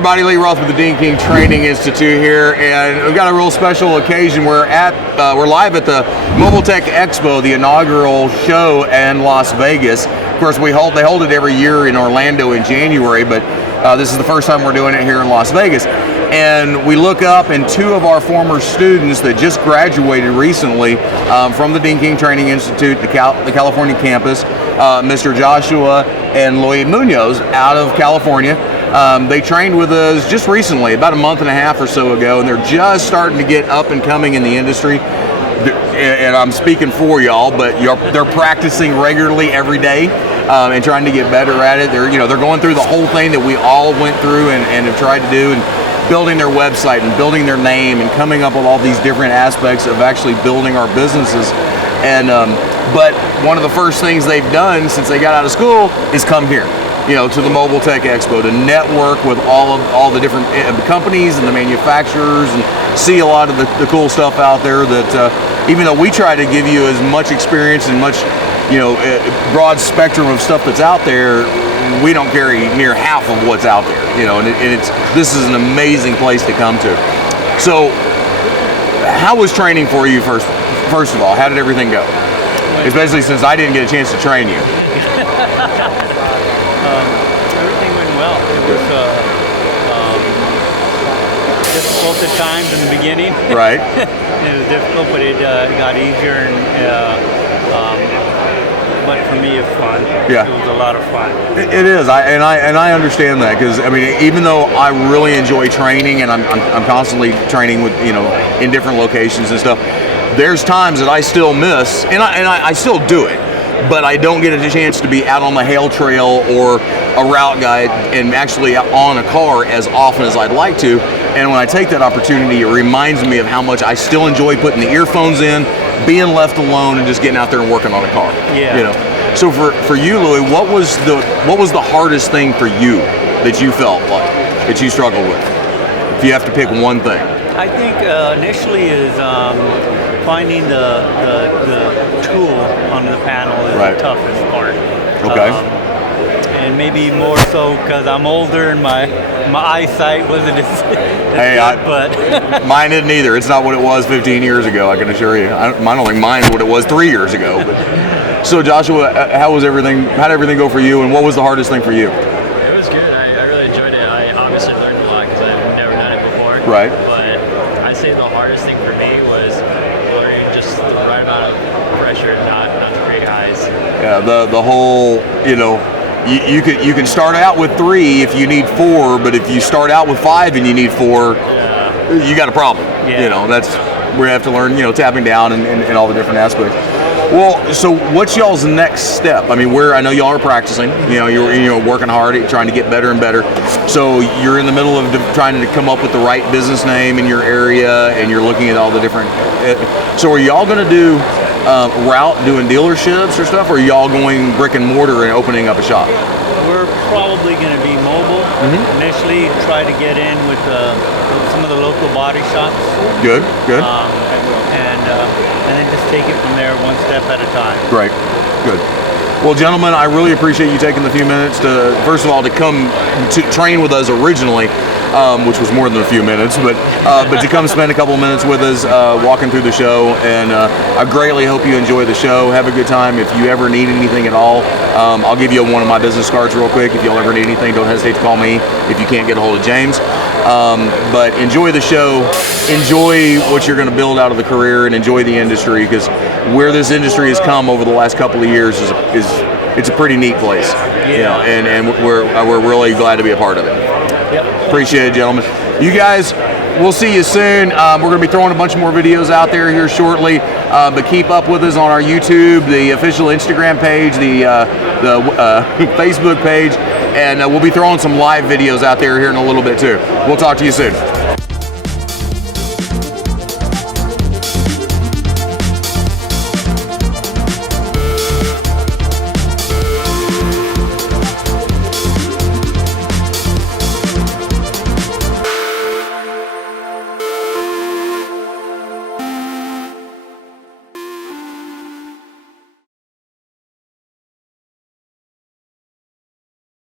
everybody, Lee Roth with the Dean King Training Institute here, and we've got a real special occasion. We're live at the Mobile Tech Expo, the inaugural show in Las Vegas. Of course, they hold it every year in Orlando in January, but this is the first time we're doing it here in Las Vegas. And we look up, and two of our former students that just graduated recently from the Dean King Training Institute, the California campus, Mr. Joshua and Lloyd Munoz out of California. They trained with us just recently, about a month and a half or so ago, and they're just starting to get up and coming in the industry. And I'm speaking for y'all, but they're practicing regularly every day and trying to get better at it. They're going through the whole thing that we all went through and have tried to do, and building their website and building their name and coming up with all these different aspects of actually building our businesses. And but one of the first things they've done since they got out of school is come here, to the Mobile Tech Expo to network with all the different companies and the manufacturers and see a lot of the cool stuff out there that even though we try to give you as much experience and much broad spectrum of stuff that's out there, we don't carry near half of what's out there, this is an amazing place to come to. So how was training for you first of all? How did everything go? Especially since I didn't get a chance to train you. Everything went well. It was difficult at times in the beginning. Right. It was difficult, but it got easier, but for me, it's fun. Yeah. It was a lot of fun. It is, I understand that, because even though I really enjoy training and I'm constantly training with in different locations and stuff, there's times that I still miss, and I still do it, but I don't get a chance to be out on the hail trail or a route guide and actually on a car as often as I'd like to. And when I take that opportunity, it reminds me of how much I still enjoy putting the earphones in, being left alone, and just getting out there and working on a car. Yeah. So for you, Louis, what was the hardest thing for you that you felt like that you struggled with? If you have to pick one thing. I think initially is finding the tool on the panel is right. The toughest part. Okay. And maybe more so because I'm older and my eyesight wasn't as good, but mine isn't either. It's not what it was 15 years ago, I can assure you. I don't think mine's what it was 3 years ago. But. So Joshua, how did everything go for you, and what was the hardest thing for you? It was good. I really enjoyed it. I obviously learned a lot because I've never done it before. Right. But I'd say the hardest thing for me was learning just the right amount of pressure, not to create highs. Yeah, the whole, you can start out with 3 if you need 4, but if you start out with 5 and you need 4, you got a problem. Yeah. That's we have to learn, tapping down and all the different aspects. Well, so what's y'all's next step? I mean, I know y'all are practicing. You're working hard at trying to get better and better. So you're in the middle of trying to come up with the right business name in your area, and you're looking at all the different. So are y'all going to do route doing dealerships or stuff, or are y'all going brick and mortar and opening up a shop? We're probably going to be mobile. Initially, try to get in with some of the local body shops. Good. And then just take it from there one step at a time. Great. Good. Well, gentlemen, I really appreciate you taking the few minutes to, first of all, to come to train with us originally, which was more than a few minutes, but to come spend a couple of minutes with us walking through the show. And I greatly hope you enjoy the show. Have a good time. If you ever need anything at all, I'll give you one of my business cards real quick. If you'll ever need anything, don't hesitate to call me if you can't get a hold of James. But enjoy the show, enjoy what you're going to build out of the career, and enjoy the industry, because where this industry has come over the last couple of years is it's a pretty neat place. Yeah. And we're really glad to be a part of it. Yep. Appreciate it, gentlemen. You guys, we'll see you soon. We're going to be throwing a bunch more videos out there here shortly, but keep up with us on our YouTube, the official Instagram page, the Facebook page, and we'll be throwing some live videos out there here in a little bit too. We'll talk to you soon.